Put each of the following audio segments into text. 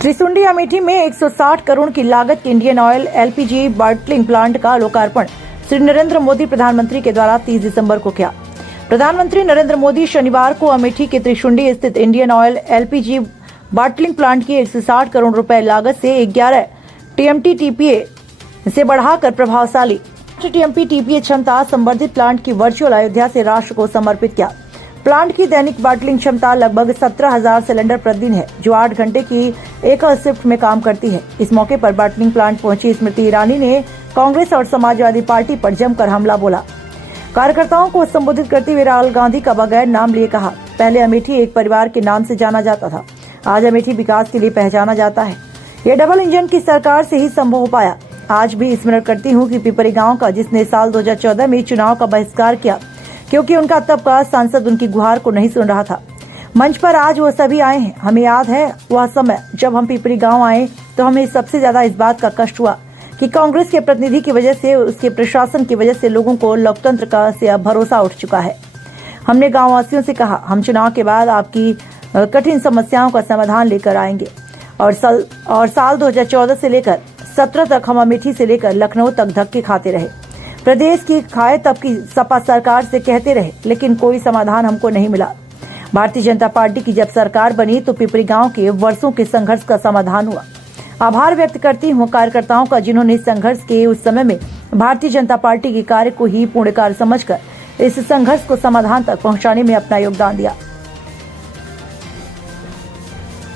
त्रिशुंडी अमेठी में 160 करोड़ की लागत के Indian oil LPG bottling plant का लोकार्पण श्री नरेंद्र मोदी प्रधानमंत्री के द्वारा 30 दिसंबर को किया। प्रधानमंत्री नरेंद्र मोदी शनिवार को अमेठी के त्रिशुंडी स्थित Indian oil LPG bottling plant की 160 करोड़ रुपए लागत से 11 टीएमटी टीपीए से बढ़ाकर प्रभावशाली टीएमटी टीपीए क्षमता संवर्धित प्लांट की वर्चुअल अयोध्या से राष्ट्र को समर्पित किया। प्लांट की दैनिक बॉटलिंग क्षमता लगभग 17,000 सिलेंडर प्रतिदिन है, जो 8 घंटे की एक शिफ्ट में काम करती है। इस मौके पर बॉटलिंग प्लांट पहुंची स्मृति ईरानी ने कांग्रेस और समाजवादी पार्टी पर जमकर हमला बोला। कार्यकर्ताओं को संबोधित करते हुए राहुल गांधी का बगैर नाम लिए कहा, पहले अमेठी एक परिवार के नाम से जाना जाता था, आज अमेठी विकास के लिए पहचाना जाता है। ये डबल इंजन की सरकार से ही संभव हो पाया। आज भी स्मरण करती हूँ कि पिपरी गांव का, जिसने साल 2014 में चुनाव का बहिष्कार किया क्योंकि उनका तब का सांसद उनकी गुहार को नहीं सुन रहा था। मंच पर आज वो सभी आए हैं। हमें याद है वह समय जब हम पिपरी गांव आए तो हमें सबसे ज्यादा इस बात का कष्ट हुआ कि कांग्रेस के प्रतिनिधि की वजह से, उसके प्रशासन की वजह से लोगों को लोकतंत्र का से अब भरोसा उठ चुका है। हमने गाँव वासियों से कहा, हम चुनाव के बाद आपकी कठिन समस्याओं का समाधान लेकर आएंगे। और साल 2014 से लेकर 17 तक हम अमेठी से लेकर लखनऊ तक धक्के खाते रहे, प्रदेश की खाए तब की सपा सरकार से कहते रहे, लेकिन कोई समाधान हमको नहीं मिला। भारतीय जनता पार्टी की जब सरकार बनी तो पिपरी गांव के वर्षों के संघर्ष का समाधान हुआ। आभार व्यक्त करती हूं कार्यकर्ताओं का, जिन्होंने संघर्ष के उस समय में भारतीय जनता पार्टी के कार्य को ही पूर्ण कार्य समझकर इस संघर्ष को समाधान तक पहुंचाने में अपना योगदान दिया।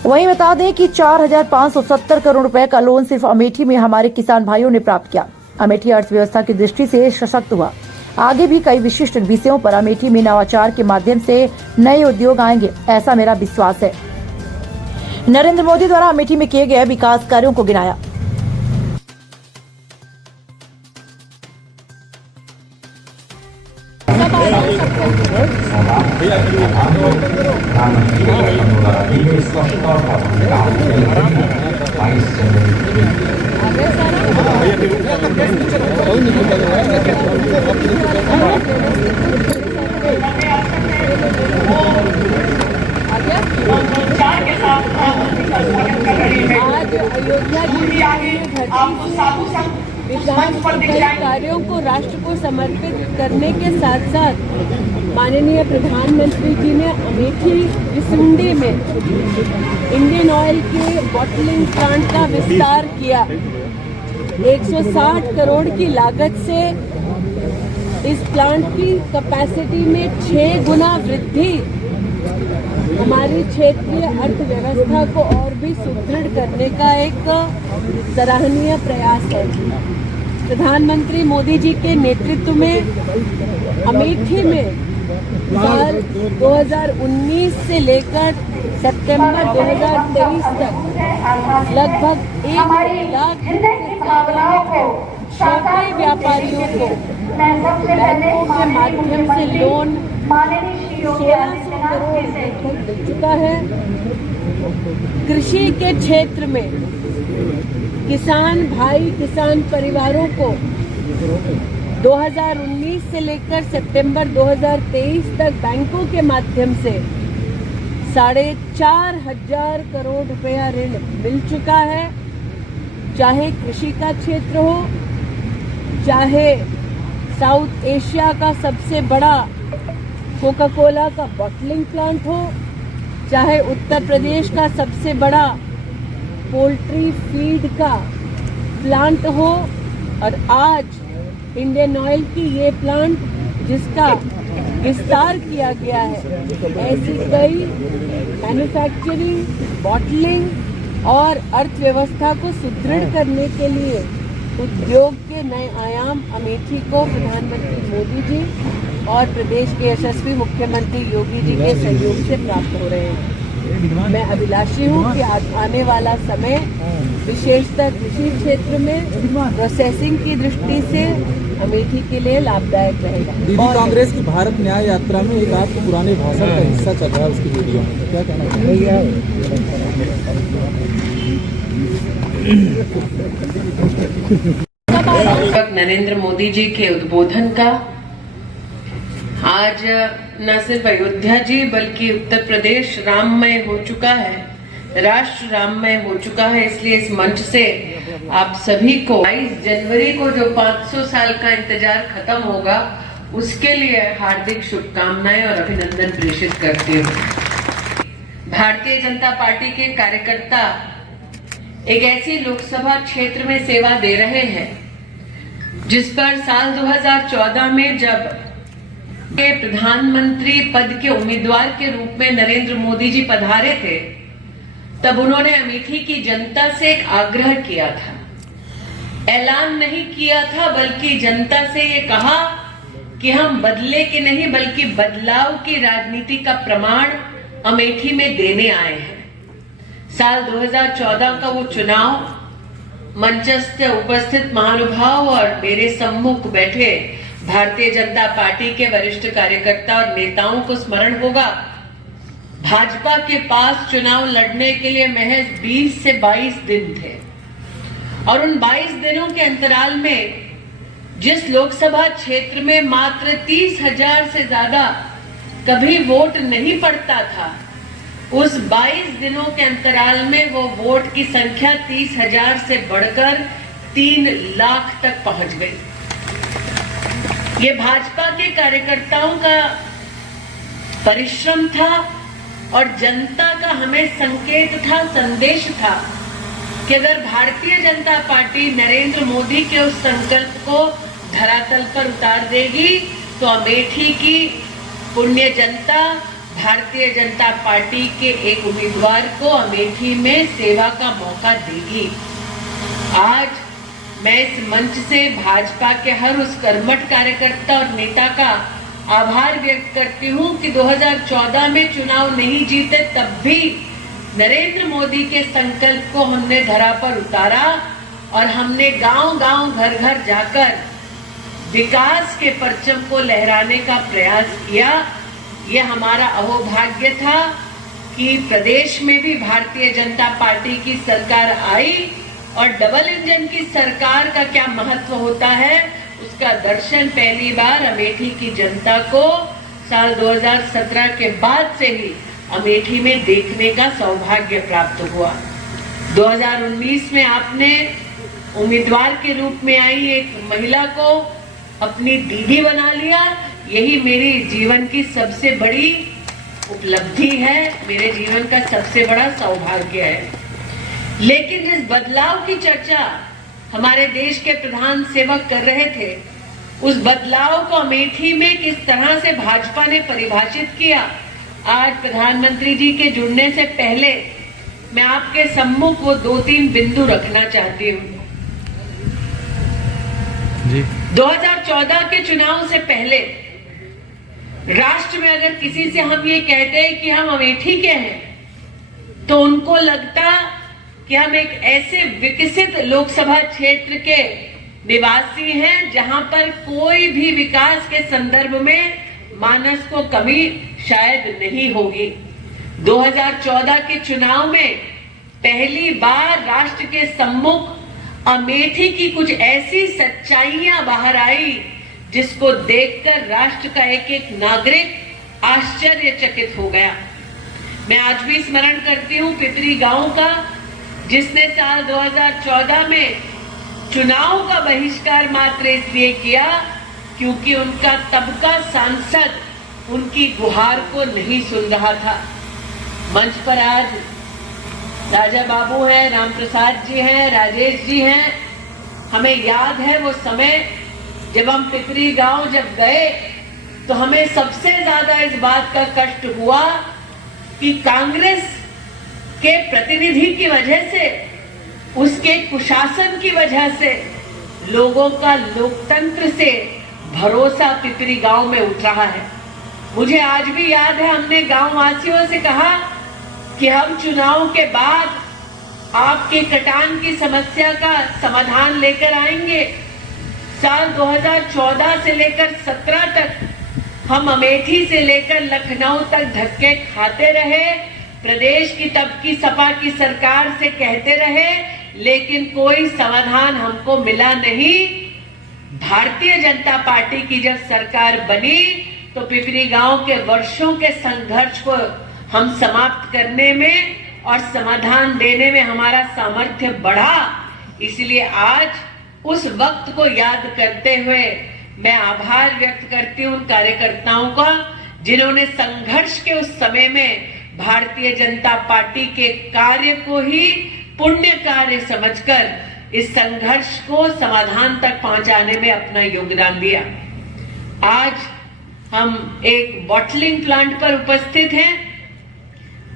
वहीं बता दें कि 4,570 करोड़ रुपए का लोन सिर्फ अमेठी में हमारे किसान भाइयों ने प्राप्त किया। अमेठी अर्थव्यवस्था की दृष्टि से सशक्त हुआ। आगे भी कई विशिष्ट विषयों पर अमेठी में नवाचार के माध्यम से नए उद्योग आएंगे, ऐसा मेरा विश्वास है। नरेंद्र मोदी द्वारा अमेठी में किए गए विकास कार्यों को गिनाया। आज अयोध्या विकास कार्यों को राष्ट्र को समर्पित करने के साथ साथ माननीय प्रधानमंत्री जी ने अमेठी त्रिशुंडी में इंडियन ऑयल के बॉटलिंग प्लांट का विस्तार किया। 160 करोड़ की लागत से इस प्लांट की कैपेसिटी में 6 गुना वृद्धि हमारी क्षेत्रीय अर्थव्यवस्था को और भी सुदृढ़ करने का एक सराहनीय प्रयास है। प्रधानमंत्री मोदी जी के नेतृत्व में अमेठी में साल 2019 से लेकर सितंबर 2023 तक लगभग 1 लाख छोटे व्यापारियों को बैंकों के माध्यम से लोन 1600 करोड़ मिल चुका है। कृषि के क्षेत्र में किसान भाई, किसान परिवारों को 2019 से लेकर सितंबर 2023 तक बैंकों के माध्यम से 4,500 करोड़ रुपया ऋण मिल चुका है। चाहे कृषि का क्षेत्र हो, चाहे साउथ एशिया का सबसे बड़ा कोका कोला का बॉटलिंग प्लांट हो, चाहे उत्तर प्रदेश का सबसे बड़ा पोल्ट्री फीड का प्लांट हो, और आज इंडियन ऑयल की ये प्लांट जिसका विस्तार किया गया है, ऐसी कई मैन्युफैक्चरिंग, बॉटलिंग और अर्थव्यवस्था को सुदृढ़ करने के लिए उद्योग के नए आयाम अमेठी को प्रधानमंत्री मोदी जी और प्रदेश के यशस्वी मुख्यमंत्री योगी जी के सहयोग से प्राप्त हो रहे हैं। मैं अभिलाषी हूँ कि आने वाला समय विशेषतः कृषि क्षेत्र में प्रोसेसिंग की दृष्टि से अमेठी के लिए लाभदायक रहेगा। दीदी, कांग्रेस की भारत न्याय यात्रा में एक आपके पुराने भाषण का हिस्सा चल रहा है, उसकी वीडियो में क्या कहना चाहिए? नरेंद्र मोदी जी के उद्बोधन का आज न सिर्फ अयोध्या जी बल्कि उत्तर प्रदेश राममय हो चुका है। राष्ट्र राममय हो चुका है, इसलिए इस मंच से आप सभी को 22 जनवरी को जो 500 साल का इंतजार खत्म होगा, उसके लिए हार्दिक शुभकामनाएं और अभिनंदन प्रेषित करती हूँ। भारतीय जनता पार्टी के कार्यकर्ता एक ऐसी लोकसभा क्षेत्र में सेवा दे रहे हैं जिस पर साल 2014 में जब प्रधानमंत्री पद के उम्मीदवार के रूप में नरेंद्र मोदी जी पधारे थे, तब उन्होंने अमेठी की जनता से एक आग्रह किया था। ऐलान नहीं किया था, बल्कि जनता से ये कहा कि हम बदले के नहीं बल्कि बदलाव की राजनीति का प्रमाण अमेठी में देने आए हैं। साल 2014 का वो चुनाव मंचस्थ उपस्थित महानुभाव और मेरे सम्मुख बैठे भारतीय जनता पार्टी के वरिष्ठ कार्यकर्ता और नेताओं को स्मरण होगा। भाजपा के पास चुनाव लड़ने के लिए महज 20 से 22 दिन थे और उन 22 दिनों के अंतराल में जिस लोकसभा क्षेत्र में मात्र 30,000 से ज्यादा कभी वोट नहीं पड़ता था, उस 22 दिनों के अंतराल में वो वोट की संख्या 30,000 से बढ़कर 3 लाख तक पहुंच गई। ये भाजपा के कार्यकर्ताओं का परिश्रम था और जनता का हमें संकेत था, संदेश था कि अगर भारतीय जनता पार्टी नरेंद्र मोदी के उस संकल्प को धरातल पर उतार देगी तो अमेठी की पुण्य जनता भारतीय जनता पार्टी के एक उम्मीदवार को अमेठी में सेवा का मौका देगी। आज मैं इस मंच से भाजपा के हर उस कर्मठ कार्यकर्ता और नेता का आभार व्यक्त करती हूं कि 2014 में चुनाव नहीं जीते तब भी नरेंद्र मोदी के संकल्प को हमने धरा पर उतारा और हमने गांव-गांव, घर-घर जाकर विकास के परचम को लहराने का प्रयास किया। यह हमारा अहोभाग्य था कि प्रदेश में भी भारतीय जनता पार्टी की सरकार आई और डबल इंजन की सरकार का क्या महत्व होता है उसका दर्शन पहली बार अमेठी की जनता को साल 2017 के बाद से ही अमेठी में देखने का सौभाग्य प्राप्त हुआ। 2019 में आपने उम्मीदवार के रूप में आई एक महिला को अपनी दीदी बना लिया। यही मेरी जीवन की सबसे बड़ी उपलब्धि है, मेरे जीवन का सबसे बड़ा सौभाग्य है। लेकिन जिस बदलाव की चर्चा हमारे देश के प्रधान सेवक कर रहे थे, उस बदलाव को अमेठी में किस तरह से भाजपा ने परिभाषित किया, आज प्रधानमंत्री जी के जुड़ने से पहले मैं आपके सम्मुख वो 2-3 बिंदु रखना चाहती हूँ। 2014 के चुनाव से पहले राष्ट्र में अगर किसी से हम ये कहते हैं कि हम अमेठी के हैं, तो उनको लगता कि हम एक ऐसे विकसित लोकसभा क्षेत्र के निवासी हैं जहां पर कोई भी विकास के संदर्भ में मानस को कमी शायद नहीं होगी। 2014 के चुनाव में पहली बार राष्ट्र के सम्मुख अमेठी की कुछ ऐसी सच्चाइयां बाहर आई जिसको देखकर राष्ट्र का एक एक नागरिक आश्चर्यचकित हो गया। मैं आज भी स्मरण करती हूं पिपरी गांव का, जिसने साल 2014 में चुनाव का बहिष्कार मात्र इसलिए किया क्योंकि उनका तब का सांसद उनकी गुहार को नहीं सुन रहा था। मंच पर आज राजा बाबू हैं, राम प्रसाद जी हैं, राजेश जी हैं। हमें याद है वो समय जब हम पिपरी गांव जब गए तो हमें सबसे ज्यादा इस बात का कष्ट हुआ कि कांग्रेस के प्रतिनिधि की वजह से, उसके कुशासन की वजह से लोगों का लोकतंत्र से भरोसा पिपरी गांव में उठ रहा है। मुझे आज भी याद है हमने गांव वासियों से कहा कि हम चुनाव के बाद आपके कटान की समस्या का समाधान लेकर आएंगे। साल 2014 से लेकर 17 तक हम अमेठी से लेकर लखनऊ तक धक्के खाते रहे, प्रदेश की तब की सपा की सरकार से कहते रहे, लेकिन कोई समाधान हमको मिला नहीं। भारतीय जनता पार्टी की जब सरकार बनी तो पिपरी गांव के वर्षों के संघर्ष को हम समाप्त करने में और समाधान देने में हमारा सामर्थ्य बढ़ा। इसलिए आज उस वक्त को याद करते हुए मैं आभार व्यक्त करती हूं उन कार्यकर्ताओं का जिन्होंने संघर्ष के उस समय में भारतीय जनता पार्टी के कार्य को ही पुण्य कार्य समझकर इस संघर्ष को समाधान तक पहुंचाने में अपना योगदान दिया। आज हम एक बॉटलिंग प्लांट पर उपस्थित हैं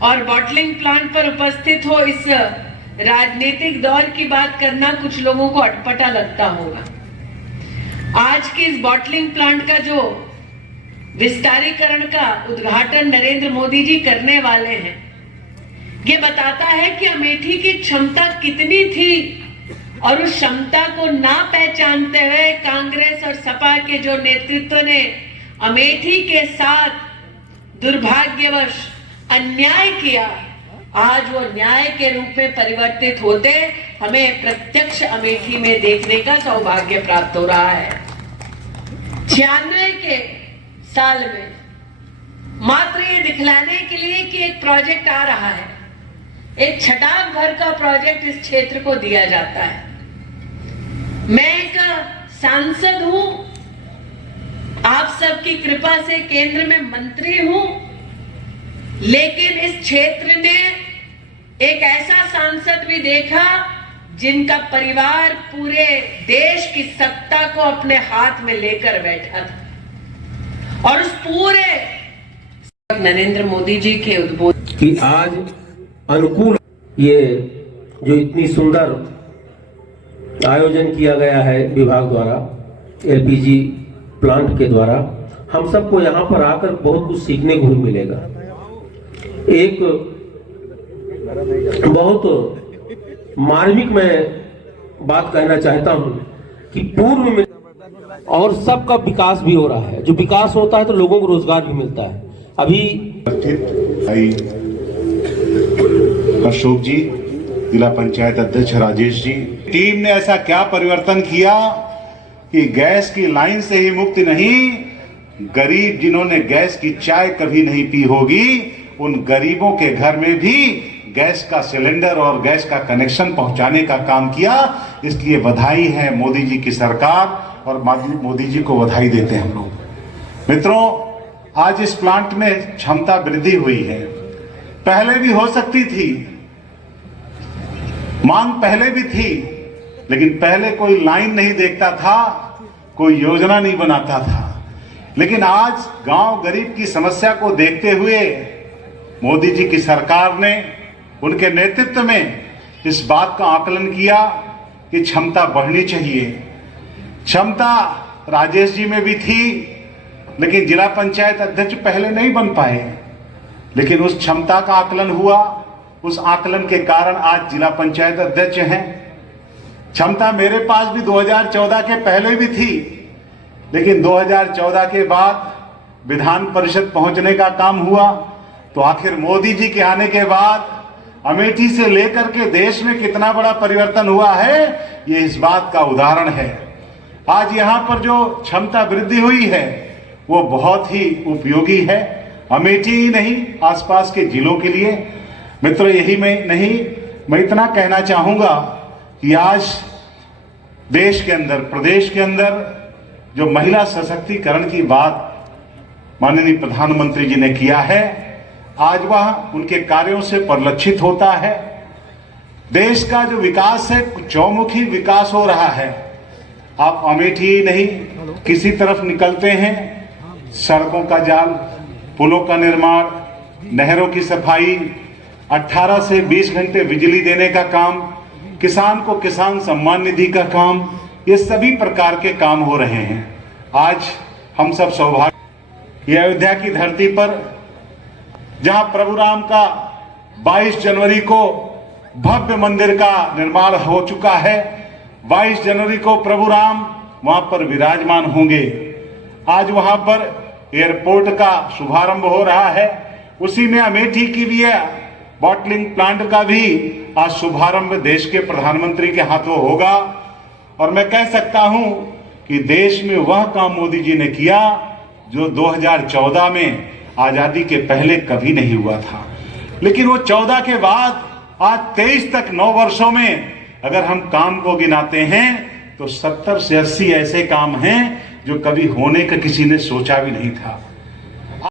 और बॉटलिंग प्लांट पर उपस्थित हो इस राजनीतिक दौर की बात करना कुछ लोगों को अटपटा लगता होगा। आज की इस बॉटलिंग प्लांट का जो विस्तारीकरण का उद्घाटन नरेंद्र मोदी जी करने वाले हैं, ये बताता है कि अमेठी की क्षमता कितनी थी और उस क्षमता को ना पहचानते हुए कांग्रेस और सपा के जो नेतृत्व ने अमेठी के साथ दुर्भाग्यवश अन्याय किया, आज वो न्याय के रूप में परिवर्तित होते हमें प्रत्यक्ष अमेठी में देखने का सौभाग्य प्राप्त हो रहा है। 96 के साल में मात्र ये दिखलाने के लिए कि एक प्रोजेक्ट आ रहा है, एक छटाक भर का प्रोजेक्ट इस क्षेत्र को दिया जाता है। मैं एक सांसद हूं, आप सबकी कृपा से केंद्र में मंत्री हूं, लेकिन इस क्षेत्र ने एक ऐसा सांसद भी देखा जिनका परिवार पूरे देश की सत्ता को अपने हाथ में लेकर बैठा था और उस पूरे नरेंद्र मोदी जी के उद्बोधन कि आज अनुकूल ये जो इतनी सुंदर आयोजन किया गया है विभाग द्वारा एलपीजी प्लांट के द्वारा, हम सबको यहाँ पर आकर बहुत कुछ सीखने को भी मिलेगा। एक बहुत मार्मिक मैं बात कहना चाहता हूँ कि पूर्व में और सबका विकास भी हो रहा है। जो विकास होता है तो लोगों को रोजगार भी मिलता है। अभी अशोक जी, जिला पंचायत अध्यक्ष राजेश जी, टीम ने ऐसा क्या परिवर्तन किया कि गैस की लाइन से ही मुक्ति नहीं, गरीब जिन्होंने गैस की चाय कभी नहीं पी होगी उन गरीबों के घर में भी गैस का सिलेंडर और गैस का कनेक्शन पहुंचाने का काम किया। इसलिए बधाई है मोदी जी की सरकार और मोदी जी को बधाई देते हैं हम लोग। मित्रों, आज इस प्लांट में क्षमता वृद्धि हुई है, पहले भी हो सकती थी, मांग पहले भी थी, लेकिन पहले कोई लाइन नहीं देखता था, कोई योजना नहीं बनाता था। लेकिन आज गांव गरीब की समस्या को देखते हुए मोदी जी की सरकार ने उनके नेतृत्व में इस बात का आकलन किया कि क्षमता बढ़नी चाहिए। क्षमता राजेश जी में भी थी, लेकिन जिला पंचायत अध्यक्ष पहले नहीं बन पाए, लेकिन उस क्षमता का आकलन हुआ। उस आकलन के कारण आज जिला पंचायत अध्यक्ष हैं। क्षमता मेरे पास भी 2014 के पहले भी थी, लेकिन 2014 के बाद विधान परिषद पहुंचने का काम हुआ, तो आखिर मोदी जी के आने के बाद अमेठी से लेकर के देश में कितना बड़ा परिवर्तन हुआ है, ये इस बात का उदाहरण है। आज यहाँ पर जो क्षमता वृद्धि हुई है वो बहुत ही उपयोगी है, अमेठी ही नहीं आसपास के जिलों के लिए। मित्रों, यही मैं इतना कहना चाहूंगा कि आज देश के अंदर, प्रदेश के अंदर जो महिला सशक्तिकरण की बात माननीय प्रधानमंत्री जी ने किया है, आज वह उनके कार्यों से परिलक्षित होता है। देश का जो विकास है, चौमुखी विकास हो रहा है। आप अमेठी ही नहीं किसी तरफ निकलते हैं, सड़कों का जाल, पुलों का निर्माण, नहरों की सफाई, 18 से 20 घंटे बिजली देने का काम, किसान को किसान सम्मान निधि का काम, ये सभी प्रकार के काम हो रहे हैं। आज हम सब सौभाग्य, ये अयोध्या की धरती पर जहां प्रभु राम का 22 जनवरी को भव्य मंदिर का निर्माण हो चुका है, 22 जनवरी को प्रभु राम वहां पर विराजमान होंगे। आज वहां पर एयरपोर्ट का शुभारंभ हो रहा है, उसी में अमेठी की भी है, बॉटलिंग प्लांट का भी आज शुभारंभ देश के प्रधानमंत्री के हाथों होगा। और मैं कह सकता हूं कि देश में वह काम मोदी जी ने किया जो 2014 में आजादी के पहले कभी नहीं हुआ था। लेकिन वो 14 के बाद आज 23 तक 9 वर्षों में अगर हम काम को गिनाते हैं तो 70 से 80 ऐसे काम हैं जो कभी होने का किसी ने सोचा भी नहीं था।